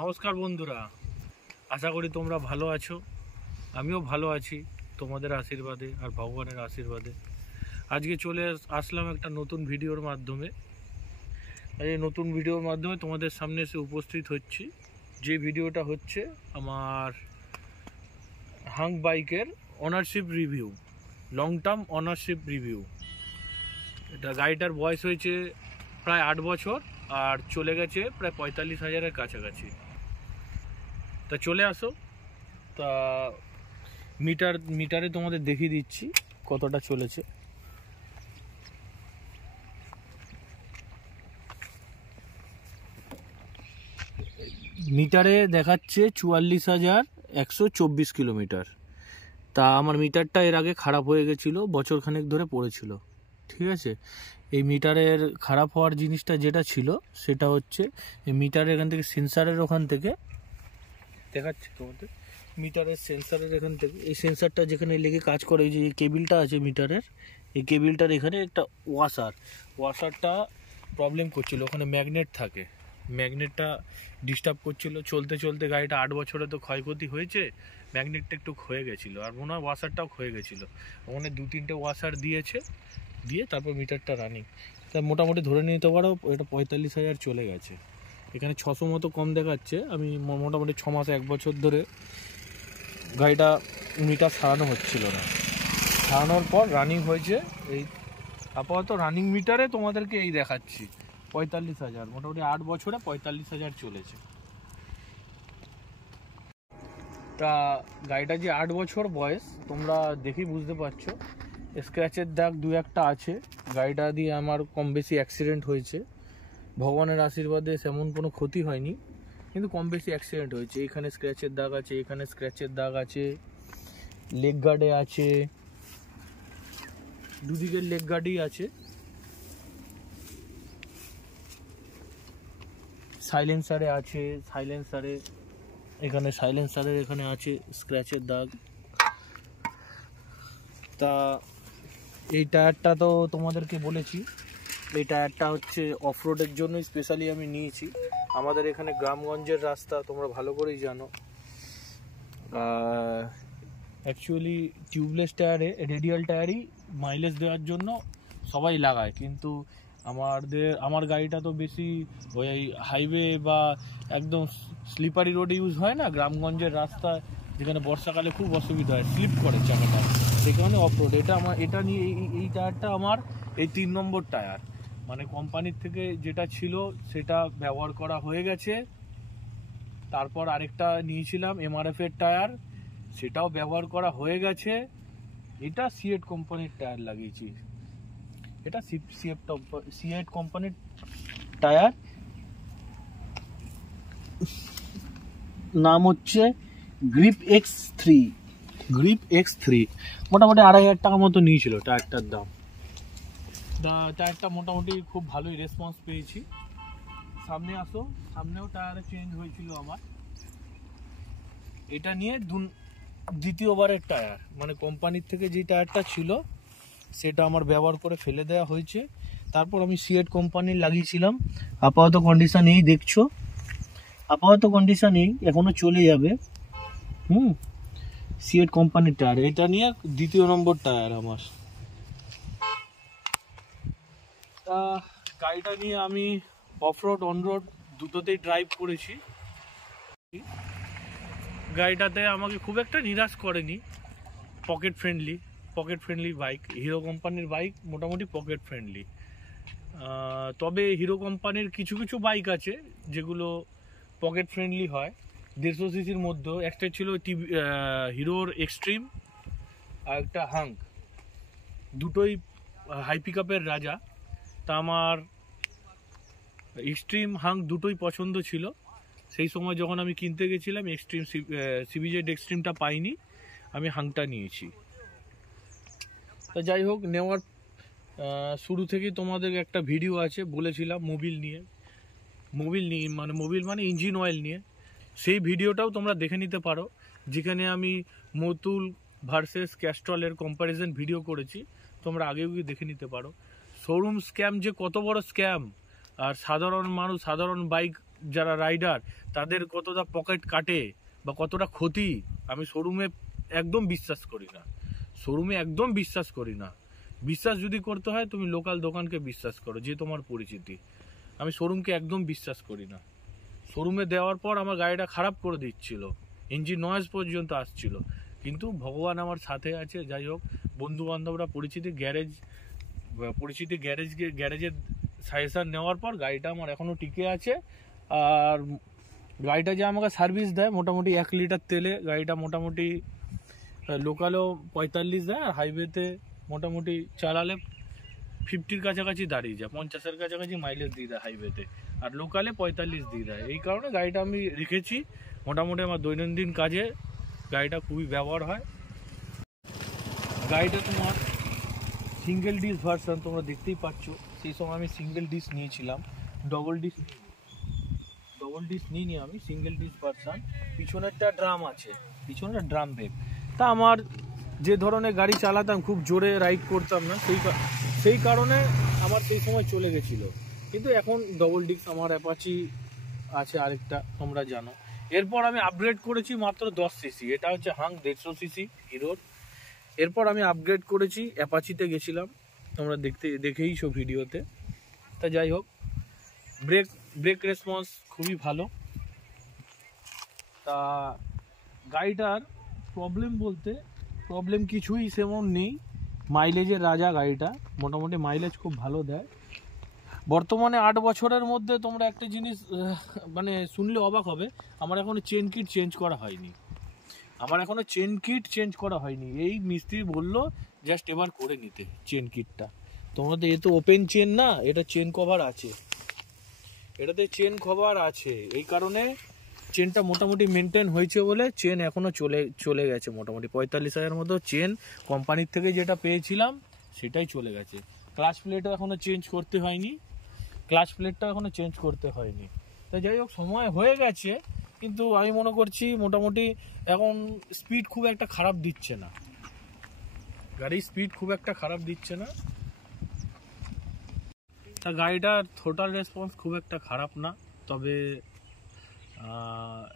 নমস্কার বন্ধুরা, আশা করি তোমরা ভালো আছো। আমিও ভালো আছি তোমাদের আশীর্বাদে আর ভগবানের আশীর্বাদে। আজকে চলে আসলাম একটা নতুন ভিডিওর মাধ্যমে। এই নতুন ভিডিওর মাধ্যমে তোমাদের সামনে এসে উপস্থিত হচ্ছি। যে ভিডিওটা হচ্ছে আমার হাং বাইকের ownership review, long term ownership review. এটা গাড়িটার বয়স হয়েছে প্রায় 8 বছর আর চলে গেছে প্রায় 45,000-এর কাছাকাছি। তা চলে আসো, তা মিটারে তোমাদের দেখিয়ে দিচ্ছি কতটা চলেছে। মিটারে দেখাচ্ছে 44,124 কিলোমিটার। তা আমার মিটারটা এর আগে খারাপ হয়ে গেছিলো, বছরখানেক ধরে পড়েছিল। ঠিক আছে, এই মিটারের খারাপ হওয়ার জিনিসটা যেটা ছিল সেটা হচ্ছে এই মিটারের এখান থেকে সেন্সারের ওখান থেকে দেখাচ্ছে তোমাদের, মিটারের সেন্সারের এখান থেকে এই সেন্সারটা যেখানে লেগে কাজ করে, এই যে কেবিলটা আছে মিটারের, এই কেবিলটার এখানে একটা ওয়াশারটা প্রবলেম করছিল। ওখানে ম্যাগনেট থাকে, ম্যাগনেটটা ডিস্টার্ব করছিল। চলতে চলতে গাড়িটা 8 বছরে তো ক্ষয়ক্ষতি হয়েছে, ম্যাগনেটটা একটু ক্ষয়ে গেছিলো আর মনে হয় ওয়াশারটাও ক্ষয়ে গেছিলো। ওখানে 2-3টে ওয়াশার দিয়ে তারপর মিটারটা রানিং। তা মোটামুটি ধরে নিতে পারো এটা 45,000 চলে গেছে। এখানে 600 মতো কম দেখাচ্ছে। আমি মোটামুটি 6 মাস 1 বছর ধরে গাড়িটা মিটার সারানো হচ্ছিল না। সারানোর পর রানিং হয়েছে। এই আপাতত রানিং মিটারে তোমাদেরকে এই দেখাচ্ছি 45,000, মোটামুটি 8 বছরে 45,000 চলেছে। তা গাড়িটা যে 8 বছর বয়স তোমরা দেখেই বুঝতে পারছো, স্ক্র্যাচের দাগ 2-1টা আছে। গাড়িটা দিয়ে আমার কম বেশি অ্যাক্সিডেন্ট হয়েছে, ভগবানের আশীর্বাদে সেমন কোনো ক্ষতি হয়নি, কিন্তু কম বেশি অ্যাক্সিডেন্ট হয়েছে। এখানে স্ক্র্যাচের দাগ আছে, এখানে স্ক্র্যাচের দাগ আছে, লেগ গার্ডে আছে, দুদিকের লেগ গার্ডই আছে, সাইলেন্সারে আছে, সাইলেন্সারের এখানে আছে স্ক্র্যাচের দাগ। তা এই টায়ারটা তো তোমাদেরকে বলেছি, এই টায়ারটা হচ্ছে অফরোডের জন্য স্পেশালি আমি নিয়েছি। আমাদের এখানে গ্রামগঞ্জের রাস্তা তোমরা ভালো করেই জানো। অ্যাকচুয়ালি টিউবলেস টায়ারে, রেডিয়াল টায়ারই মাইলেজ দেওয়ার জন্য সবাই লাগায়, কিন্তু আমার গাড়িটা তো বেশি ওই হাইওয়ে বা একদম স্লিপারি রোডে ইউজ হয় না, গ্রামগঞ্জের রাস্তা যেখানে বর্ষাকালে খুব অসুবিধা হয়, স্লিপ করে চাকাটা, সেই কারণে অফরোড। এটা নিয়ে এই টায়ারটা আমার এই 3 নম্বর টায়ার, মানে কোম্পানির থেকে যেটা ছিল সেটা ব্যবহার করা হয়ে গেছে। তারপর আরেকটা নিয়েছিলাম এমআরএফ এর টায়ার, সেটাও ব্যবহার করা হয়ে গেছে। এটা সিয়েট কোম্পানির টায়ার লাগিয়েছি, এটা সিয়েট কোম্পানির টায়ার, নাম হচ্ছে গ্রিপ X3। মোটামুটি 2,500 টাকা মতো নিয়েছিল টায়ারটার দাম। টায়ারটা মোটামুটি খুব ভালোই রেসপন্স পেয়েছি। সামনে আসো, সামনেও টায়ার চেঞ্জ হয়েছিল আমার। এটা নিয়ে দ্বিতীয়বারের টায়ার, মানে কোম্পানির থেকে যে টায়ারটা ছিল সেটা আমার ব্যবহার করে ফেলে দেওয়া হয়েছে। তারপর আমি সিয়েট কোম্পানির লাগিয়েছিলাম। আপাতত কন্ডিশন এই দেখছো, আপাতত কন্ডিশন এই, এখনো চলে যাবে। সিয়েট কোম্পানির টায়ার, এটা নিয়ে 2য় নম্বর টায়ার আমার। তা গাড়িটা নিয়ে আমি অফরোড অনরোড দুটোতেই ড্রাইভ করেছি। গাড়িটাতে আমাকে খুব একটা নিরাশ করেনি, পকেট ফ্রেন্ডলি বাইক। হিরো কোম্পানির বাইক মোটামুটি পকেট ফ্রেন্ডলি। তবে হিরো কোম্পানির কিছু কিছু বাইক আছে যেগুলো পকেট ফ্রেন্ডলি হয় 150 সিসির মধ্যে। একটা ছিল হিরোর এক্সট্রিম আর একটা হাং, দুটোই হাই পিকআপের রাজা। তা আমার এক্সট্রিম হাং দুটোই পছন্দ ছিল। সেই সময় যখন আমি কিনতে গেছিলাম এক্সট্রিম সিবিজেড এক্সট্রিমটা পাইনি, আমি হাংটা নিয়েছি। তো যাই হোক, নেওয়ার শুরু থেকেই তোমাদের একটা ভিডিও আছে, বলেছিলাম মোবিল মানে ইঞ্জিন অয়েল নিয়ে। সেই ভিডিওটাও তোমরা দেখে নিতে পারো, যেখানে আমি মতুল ভার্সেস ক্যাস্ট্রলের কম্প্যারিজন ভিডিও করেছি, তোমরা আগেও দেখে নিতে পারো। শোরুম স্ক্যাম যে কত বড় স্ক্যাম, আর সাধারণ মানুষ, সাধারণ বাইক যারা রাইডার তাদের কতটা পকেট কাটে বা কতটা ক্ষতি, আমি শোরুমে একদম বিশ্বাস করি না। শোরুমে একদম বিশ্বাস করি না। বিশ্বাস যদি করতে হয় তুমি লোকাল দোকানকে বিশ্বাস করো, যে তোমার পরিচিতি। আমি শোরুমকে একদম বিশ্বাস করি না। শোরুমে দেওয়ার পর আমার গাড়িটা খারাপ করে দিচ্ছিল, ইঞ্জিন নয়েজ পর্যন্ত আসছিল, কিন্তু ভগবান আমার সাথে আছে। যাই হোক, বন্ধু বান্ধবরা পরিচিতি গ্যারেজের সাজেশন নেওয়ার পর গাড়িটা আমার এখনও টিকে আছে। আর গাড়িটা যে আমাকে সার্ভিস দেয় মোটামুটি 1 লিটার তেলে গাড়িটা মোটামুটি লোকালেও 45 দেয়, আর হাইওয়েতে মোটামুটি চালালে 50-র কাছাকাছি দাঁড়িয়ে যায়, 50-এর কাছাকাছি মাইলেজ দিয়ে দেয় হাইওয়েতে, আর লোকালে 45 দিয়ে দেয়। এই কারণে গাড়িটা আমি রেখেছি। মোটামুটি আমার দৈনন্দিন কাজে গাড়িটা খুবই ব্যবহার হয়। গাড়িটা তোমার সিঙ্গেল ডিস ভার্সন, তোমরা দেখতেই পাচ্ছ। সেই সময় আমি সিঙ্গেল ডিস নিয়েছিলাম, ডবল ডিস নিইনি আমি, সিঙ্গেল ডিস ভার্সন। পিছনেরটা ড্রাম আছে, পিছনে ড্রাম ব্রেক। তা আমার যে ধরনের গাড়ি চালাতাম, খুব জোরে রাইড করতাম না, সেই কারণে আমার সেই সময় চলে গেছিলো। কিন্তু এখন ডবল ডিস্ক আমার অ্যাপাচি আছে আরেকটা, তোমরা জানো। এরপর আমি আপগ্রেড করেছি মাত্র 10 সিসি, এটা হচ্ছে হাং 150 সিসি হিরোর। এরপর আমি আপগ্রেড করেছি, অ্যাপাচিতে গেছিলাম, তোমরা দেখেইছো ভিডিওতে। তা যাই হোক, ব্রেক রেসপন্স খুবই ভালো। তা গাড়িটার প্রবলেম কিছুই সেমন নেই। মাইলেজের রাজা গাড়িটা, মোটামুটি মাইলেজ খুব ভালো দেয়। বর্তমানে 8 বছরের মধ্যে তোমরা একটা জিনিস মানে শুনলে অবাক হবে, আমার এখনো চেন কিট চেঞ্জ করা হয়নি। এই মিস্ত্রি বললো জাস্ট এবার করে নিতে চেন কিটটা। তোমরা তো এ তো ওপেন চেন না, এটা চেন কভার আছে, এটাতে চেন কভার আছে। এই কারণে চেনটা মোটামুটি মেনটেন হয়েছে বলে চেন এখনো চলে গেছে। মোটামুটি 45,000 মতো চেন কোম্পানির থেকে যেটা পেয়েছিলাম সেটাই চলে গেছে। ক্লাচ প্লেটও এখনো চেঞ্জ করতে হয়নি। তাই যাই হোক, সময় হয়ে গেছে, কিন্তু আমি মনে করছি মোটামুটি এখন স্পিড খুব একটা খারাপ দিচ্ছে না, তা গাড়িটার থ্রোটল রেসপন্স খুব একটা খারাপ না। তবে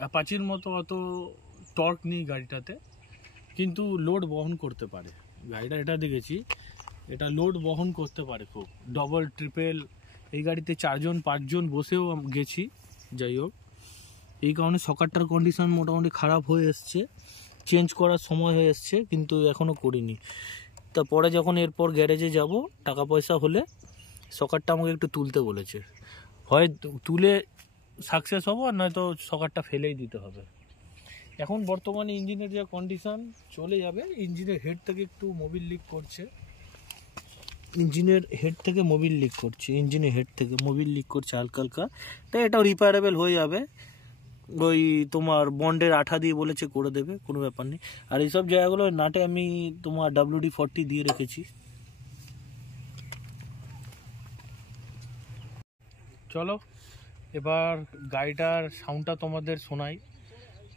অ্যাপাচির মতো অত টর্ক নেই গাড়িটাতে, কিন্তু লোড বহন করতে পারে গাড়িটা। এটা দেখেছি, এটা লোড বহন করতে পারে খুব, ডবল ট্রিপল। এই গাড়িতে 4-5 জন বসেও গেছি। যাই হোক, এই কারণে সকারটার কন্ডিশন মোটামুটি খারাপ হয়ে এসছে, চেঞ্জ করার সময় হয়ে এসছে, কিন্তু এখনও করিনি। তারপরে যখন এরপর গ্যারেজে যাব, টাকা পয়সা হলে সকারটা আমাকে একটু তুলতে বলেছে, হয় তুলে সাকসেস হবো, আর নয়তো সকারটা ফেলেই দিতে হবে। এখন বর্তমানে ইঞ্জিনের যে কন্ডিশন, চলে যাবে। ইঞ্জিনের হেড থেকে একটু মোবিল লিক করছে, হালকা হালকা। তাই এটাও রিপেয়ারেবল হয়ে যাবে। ওই তোমার বন্ডের আঠা দিয়ে বলেছে করে দেবে, কোনো ব্যাপার নেই। আর এইসব জায়গাগুলো নাটে আমি তোমার WD-40 দিয়ে রেখেছি। চলো এবার গাড়িটার সাউন্ডটা তোমাদের শোনাই,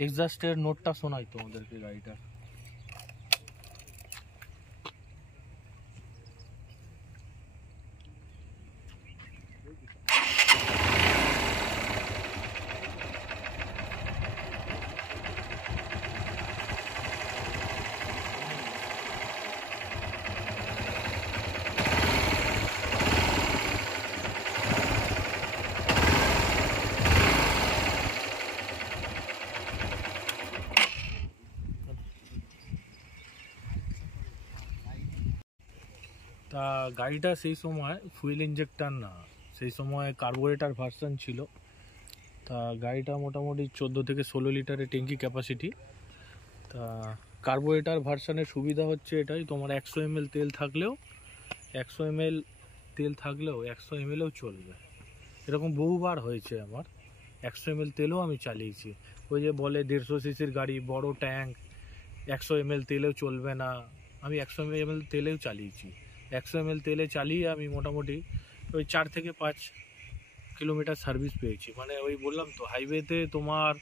এক্সজাস্টের নোটটা শোনাই তোমাদেরকে গাড়িটার। তা গাড়িটা সেই সময় ফুয়েল ইঞ্জেক্টর না, সেই সময় কার্বোরেটর ভার্সন ছিল। তা গাড়িটা মোটামুটি 14 থেকে 16 লিটারের ট্যাঙ্কি ক্যাপাসিটি। তা কার্বোরেটর ভার্সনের সুবিধা হচ্ছে এটাই, তোমার 100 ml তেল থাকলেও 100 mlও চলবে। এরকম বহুবার হয়েছে আমার, 100 ml তেলেও আমি চালিয়েছি। ওই যে বলে 150 সিসির গাড়ি, বড় ট্যাঙ্ক, 100 ml তেলেও চলবে না, আমি 100 ml তেলেও চালিয়েছি। 100 ml তেলে চালিয়ে আমি মোটামুটি ওই 4 থেকে 5 কিলোমিটার সার্ভিস পেয়েছি। মানে ওই বললাম তো, হাইওয়েতে তোমার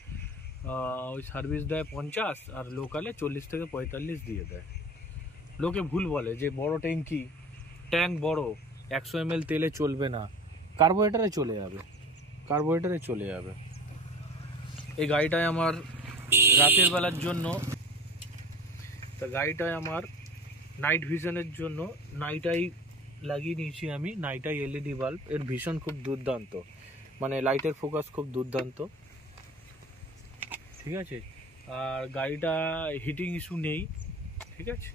ওই সার্ভিস দেয় 50, আর লোকালে 40 থেকে 45 দিয়ে দেয়। লোকে ভুল বলে যে বড় ট্যাঙ্ক বড়, 100 ml তেলে চলবে না, কার্বোরেটরে চলে যাবে। কার্বোরেটরে চলে যাবে। এই গাড়িটায় আমার রাতের বেলার জন্য, তা গাড়িটায় আমার নাইট ভিশনের জন্য নাইটাই লাগিয়ে নিয়েছি আমি, নাইটাই এলইডি বাল্ব। এর ভিশন খুব দুর্দান্ত, মানে লাইটের ফোকাস খুব দুর্দান্ত, ঠিক আছে। আর গাড়িটা হিটিং ইস্যু নেই, ঠিক আছে,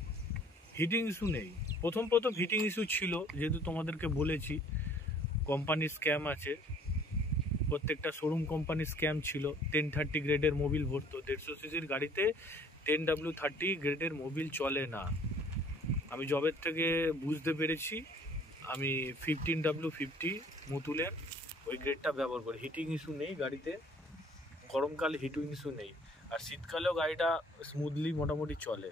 হিটিং ইস্যু নেই। প্রথম হিটিং ইস্যু ছিল, যেহেতু তোমাদেরকে বলেছি কোম্পানির স্ক্যাম আছে, প্রত্যেকটা শোরুম কোম্পানির স্ক্যাম ছিল। 1030 গ্রেডের মোবিল ভরতো, 150 সিসির গাড়িতে 10W30 গ্রেডের মোবিল চলে না। আমি জবের থেকে বুঝতে পেরেছি, আমি 15W50 মুতুলের ওই গ্রেডটা ব্যবহার করি। হিটিং ইস্যু নেই গাড়িতে, গরমকালে হিটিং ইস্যু নেই, আর শীতকালেও গাড়িটা স্মুথলি মোটামুটি চলে,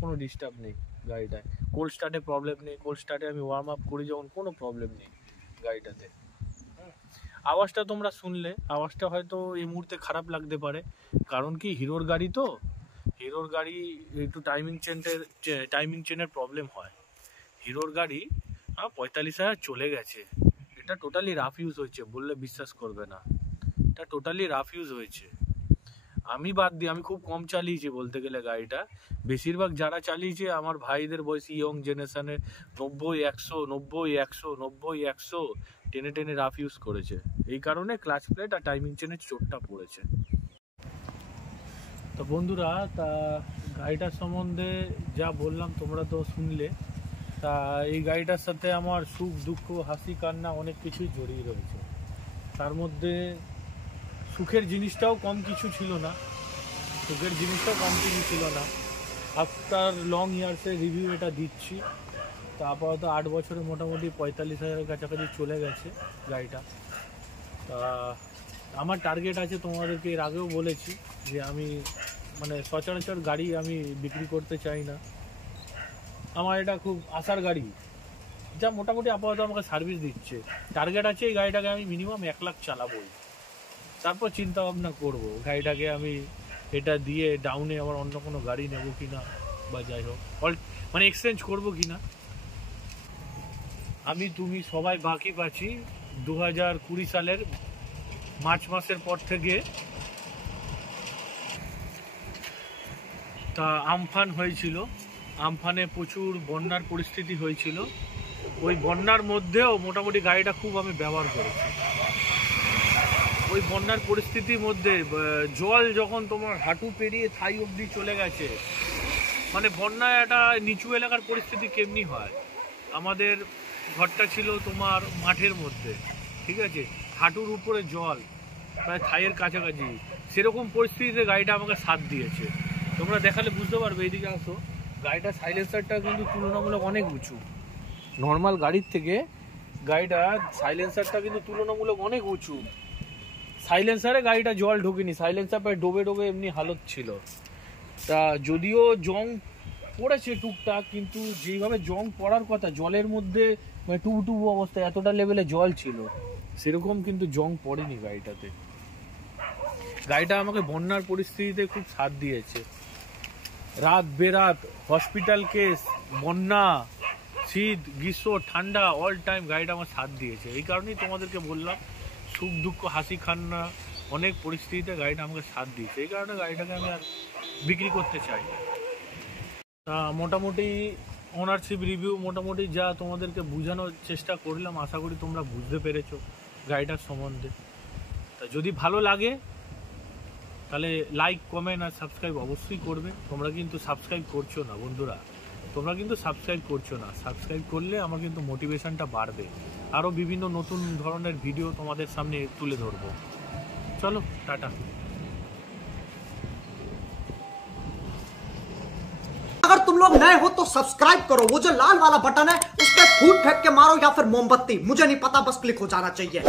কোনো ডিস্টার্ব নেই গাড়িটায়। কোল্ড স্টার্টে প্রবলেম নেই, কোল্ড স্টার্টে আমি ওয়ার্ম আপ করি যখন, কোনো প্রবলেম নেই গাড়িটাতে। আওয়াজটা তোমরা শুনলে, আওয়াজটা হয়তো এই মুহূর্তে খারাপ লাগতে পারে, কারণ কি হিরোর গাড়ি তো, হিরোর গাড়ি একটু টাইমিং চেনের প্রবলেম হয়। হিরোর গাড়ি 45,000 চলে গেছে, এটা টোটালি রাফ ইউজ হয়েছে, বললে বিশ্বাস করবে না, এটা টোটালি রাফ ইউজ হয়েছে। আমি বাদ দিই, আমি খুব কম চালিয়েছি বলতে গেলে গাড়িটা। বেশিরভাগ যারা চালিয়েছে আমার ভাইদের বয়সী ইয়ং জেনারেশনের 90-100 টেনে টেনে রাফ ইউজ করেছে, এই কারণে ক্লাচ প্লেট আর টাইমিং চেনের চোটটা পড়েছে। তো বন্ধুরা, তা গাড়িটার সম্বন্ধে যা বললাম তোমরা তো শুনলে। তা এই গাড়িটার সাথে আমার সুখ দুঃখ হাসি কান্না অনেক কিছুই জড়িয়ে রয়েছে। তার মধ্যে সুখের জিনিসটাও কম কিছু ছিল না, আফটার লং ইয়ার্সের রিভিউ এটা দিচ্ছি। তা আপাতত 8 বছরে মোটামুটি 45,000 কাছাকাছি চলে গেছে গাড়িটা। তা আমার টার্গেট আছে, তোমাদেরকে এর আগেও বলেছি যে আমি মানে সচরাচর গাড়ি আমি বিক্রি করতে চাই না। আমার এটা খুব আশার গাড়ি, যা মোটামুটি আপাতত আমাকে সার্ভিস দিচ্ছে। টার্গেট আছে এই গাড়িটাকে আমি মিনিমাম 1 লাখ চালাবোই, তারপর চিন্তা ভাবনা করবো গাড়িটাকে আমি এটা দিয়ে ডাউনে আবার অন্য কোনো গাড়ি নেবো কিনা, বা যাই হোক মানে এক্সচেঞ্জ করবো কিনা। আমি তুমি সবাই বাকি পাচ্ছি 2020 সালের মার্চ মাসের পর থেকে তা আমফান হয়েছিল, আমফানে প্রচুর বন্যার পরিস্থিতি হয়েছিল। ওই বন্যার মধ্যেও মোটামুটি গাড়িটা খুব আমি ব্যবহার করেছি। ওই বন্যার পরিস্থিতির মধ্যে জল যখন তোমার হাঁটু পেরিয়ে থাই অবধি চলে গেছে, মানে বন্যায় একটা নিচু এলাকার পরিস্থিতি কেমনি হয়। আমাদের ঘরটা ছিল তোমার মাঠের মধ্যে, ঠিক আছে, হাঁটুর উপরে জল, প্রায় থাইয়ের কাছাকাছি, সেরকম পরিস্থিতিতে গাড়িটা আমাকে সাথ দিয়েছে। তোমরা দেখালে বুঝতে পারবে, এইদিকে আসো, গাড়িটার সাইলেন্সারটা কিন্তু তুলনামূলক অনেক উঁচু। নর্মাল গাড়ির থেকে গাড়িটার সাইলেন্সারটা কিন্তু তুলনামূলক অনেক উঁচু। সাইলেন্সারে গাড়িটা জল ঢোকেনি, সাইলেন্সার প্রায় ডোবে ডোবে এমনি হালত ছিল। তা যদিও জং পড়েছে টুকটাক, কিন্তু যেইভাবে জং পড়ার কথা, জলের মধ্যে মানে টুবু অবস্থায় এতটা লেভেলে জল ছিল, সেরকম কিন্তু জং পড়েনি গাড়িটাতে। গাড়িটা আমাকে বন্যার পরিস্থিতিতে খুব সাথ দিয়েছে। রাত বেরাত, হসপিটাল কেস, বন্যা, শীত, গ্রীষ্ম, ঠান্ডা, অল টাইম গাড়িটা আমার সাথ দিয়েছে। এই কারণেই তোমাদেরকে বললাম, সুখ দুঃখ হাসি কান্না অনেক পরিস্থিতিতে গাড়িটা আমাকে সাথ দিয়েছে, এই কারণে গাড়িটাকে আমি আর বিক্রি করতে চাই। তা মোটামুটি ওনারশিপ রিভিউ মোটামুটি যা তোমাদেরকে বোঝানোর চেষ্টা করলাম, আশা করি তোমরা বুঝতে পেরেছো গাড়িটার সম্বন্ধে। তা যদি ভালো লাগে তাহলে লাইক, কমেন্ট আর সাবস্ক্রাইব অবশ্যই করবে। তোমরা কিন্তু সাবস্ক্রাইব করছো না বন্ধুরা, তোমরা কিন্তু সাবস্ক্রাইব করছো না। সাবস্ক্রাইব করলে আমার কিন্তু মোটিভেশনটা বাড়বে, আরও বিভিন্ন নতুন ধরনের ভিডিও তোমাদের সামনে তুলে ধরবো। চলো টাটা। अगर तुम लोग नए हो तो सब्सक्राइब करो, वो जो लाल वाला बटन है उस पर फूट फेंक के मारो या फिर मोमबत्ती, मुझे नहीं पता, बस क्लिक हो जाना चाहिए।